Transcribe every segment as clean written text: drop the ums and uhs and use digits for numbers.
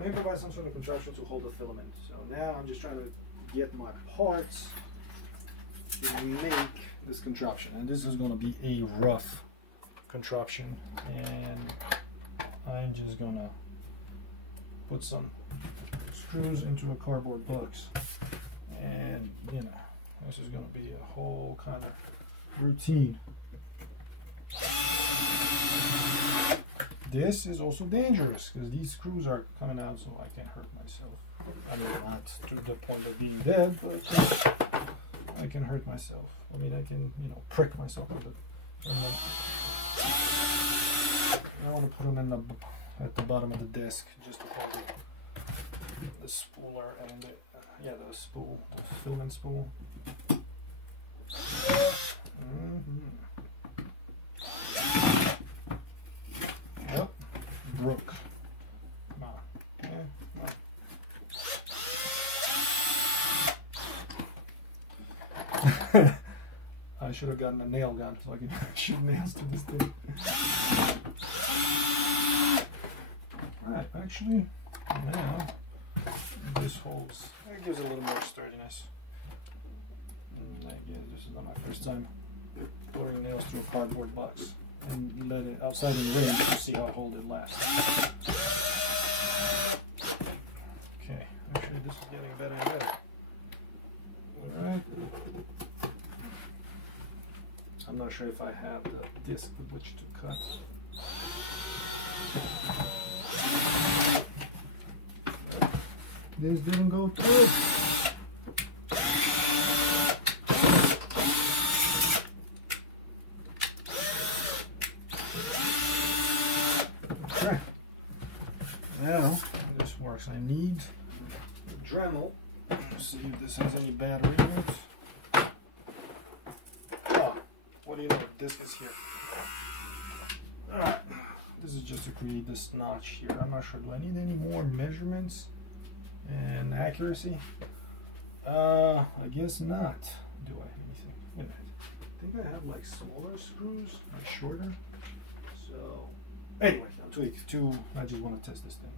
I improvise some sort of contraption to hold the filament. So now I'm just trying to get my parts to make this contraption. And this is going to be a rough contraption. And I'm just going to put some screws into a cardboard box. And, you know, this is going to be a whole kind of routine. This is also dangerous because these screws are coming out, so I can hurt myself. I mean, not to the point of being dead, but I can hurt myself. I mean, I can, you know, prick myself with it. I want to put them in at the bottom of the desk just to hold the spooler and the spool, the filament spool. Yep, broke. Come on. Yeah, come on. I should have gotten a nail gun so I can shoot nails to this thing. Right, actually, now this holds. It gives a little more sturdiness. And I guess this is not my first time pouring nails through a cardboard box. And let it outside in the rain to see how hold it lasts. Okay, actually this is getting better and better. Alright. I'm not sure if I have the disc with which to cut. This didn't go through. Now this works. I need the Dremel. Let's see if this has any battery in it. Oh, what do you know? The disc is here. Alright, this is just to create this notch here. I'm not sure. Do I need any more measurements and accuracy? I guess not. Do I? Let me think. Wait a minute. I think I have like smaller screws, like shorter. So. Anyway, I'll tweak two. I just want to test this thing.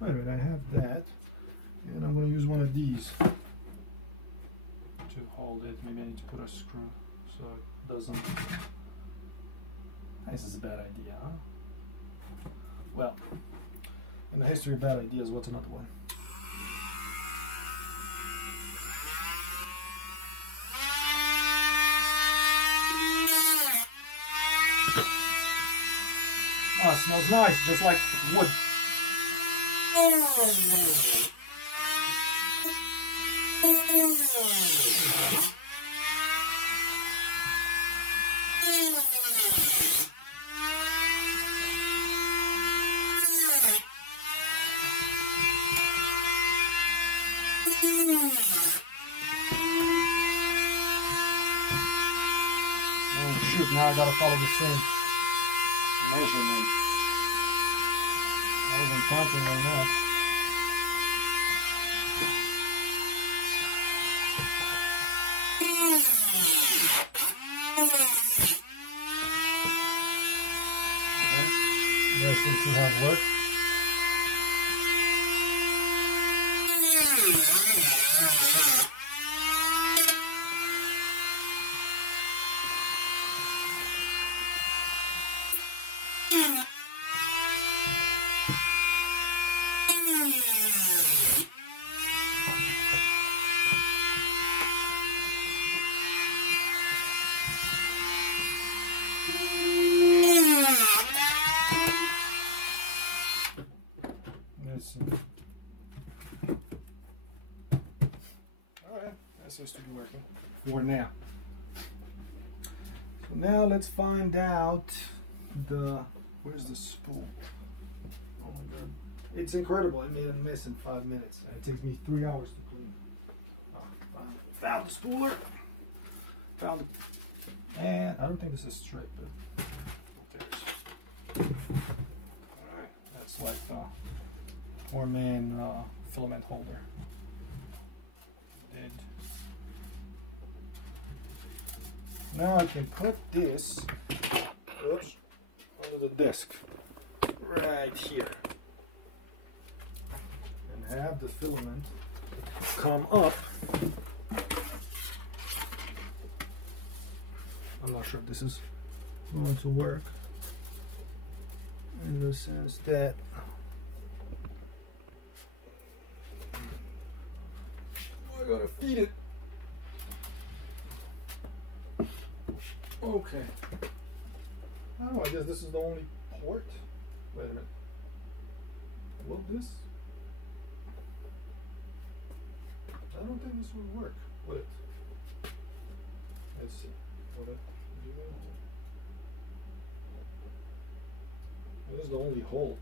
Wait a minute, I have that, and I'm going to use one of these to hold it. Maybe I need to put a screw so it doesn't. This is a bad idea, huh? Well, in the history of bad ideas, what's another one? Oh, it smells nice, just like wood. Oh shoot, now I gotta follow the same measurement. I wasn't counting on that. Let's see how it works. Alright, that seems to be working for now. So now let's find out where's the spool? Oh my god. It's incredible. I made a mess in 5 minutes. And it takes me 3 hours to clean. Found the spooler. Found it. And I don't think this is straight, but who cares? Alright, that's like poor man filament holder. Dead. Now I can put this under the desk right here. the filament come up. I'm not sure if this is going to work in the sense that I gotta feed it. Okay. Oh, I guess this is the only port. Wait a minute. Will this? I don't think this will work. Will it? Let's see. Will it do that? This is the only hole.